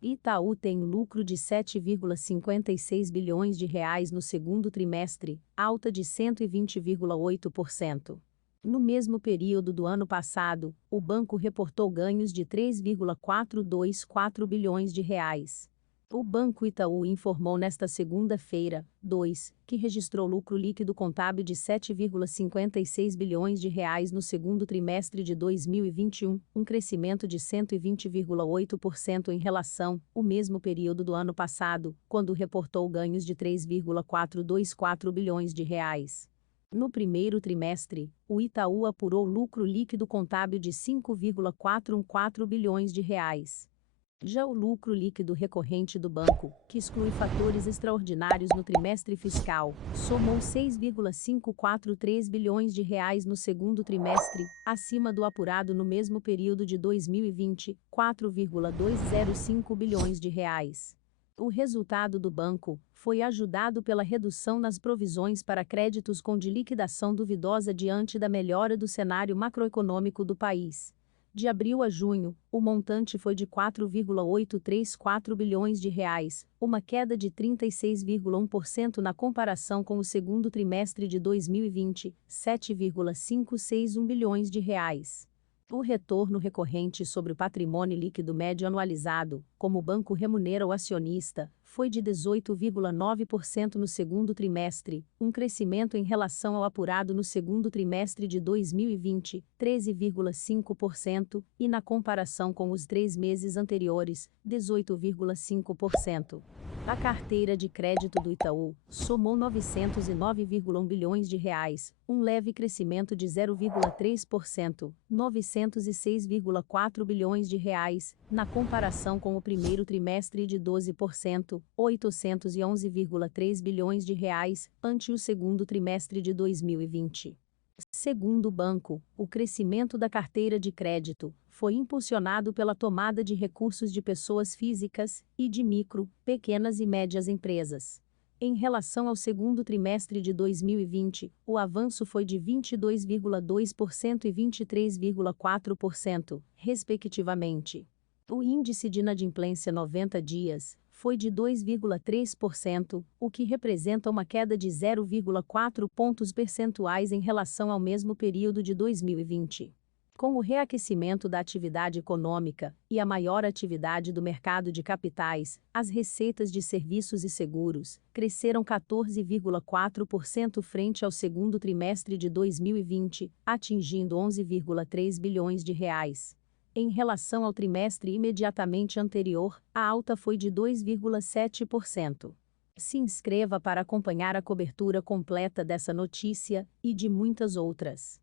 Itaú tem lucro de 7,56 bilhões de reais no segundo trimestre, alta de 120,8%. No mesmo período do ano passado, o banco reportou ganhos de 3,424 bilhões de reais. O Banco Itaú informou nesta segunda-feira, que registrou lucro líquido contábil de 7,56 bilhões de reais no segundo trimestre de 2021, um crescimento de 120,8% em relação ao mesmo período do ano passado, quando reportou ganhos de 3,424 bilhões de reais. No primeiro trimestre, o Itaú apurou lucro líquido contábil de 5,414 bilhões de reais. Já o lucro líquido recorrente do banco, que exclui fatores extraordinários no trimestre fiscal, somou 6,543 bilhões de reais no segundo trimestre, acima do apurado no mesmo período de 2020, 4,205 bilhões de reais. O resultado do banco foi ajudado pela redução nas provisões para créditos com de liquidação duvidosa diante da melhora do cenário macroeconômico do país. De abril a junho, o montante foi de 4,834 bilhões de reais, uma queda de 36,1% na comparação com o segundo trimestre de 2020, 7,561 bilhões de reais. O retorno recorrente sobre o patrimônio líquido médio anualizado, como o banco remunera o acionista, foi de 18,9% no segundo trimestre, um crescimento em relação ao apurado no segundo trimestre de 2020, 13,5%, e na comparação com os 3 meses anteriores, 18,5%. A carteira de crédito do Itaú somou 909,1 bilhões de reais, um leve crescimento de 0,3%, 906,4 bilhões de reais, na comparação com o primeiro trimestre de 12%, 811,3 bilhões de reais, ante o segundo trimestre de 2020. Segundo o banco, o crescimento da carteira de crédito foi impulsionado pela tomada de recursos de pessoas físicas e de micro, pequenas e médias empresas. Em relação ao segundo trimestre de 2020, o avanço foi de 22,2% e 23,4%, respectivamente. O índice de inadimplência 90 dias foi de 2,3%, o que representa uma queda de 0,4 pontos percentuais em relação ao mesmo período de 2020. Com o reaquecimento da atividade econômica e a maior atividade do mercado de capitais, as receitas de serviços e seguros cresceram 14,4% frente ao segundo trimestre de 2020, atingindo 11,3 bilhões de reais. Em relação ao trimestre imediatamente anterior, a alta foi de 2,7%. Se inscreva para acompanhar a cobertura completa dessa notícia e de muitas outras.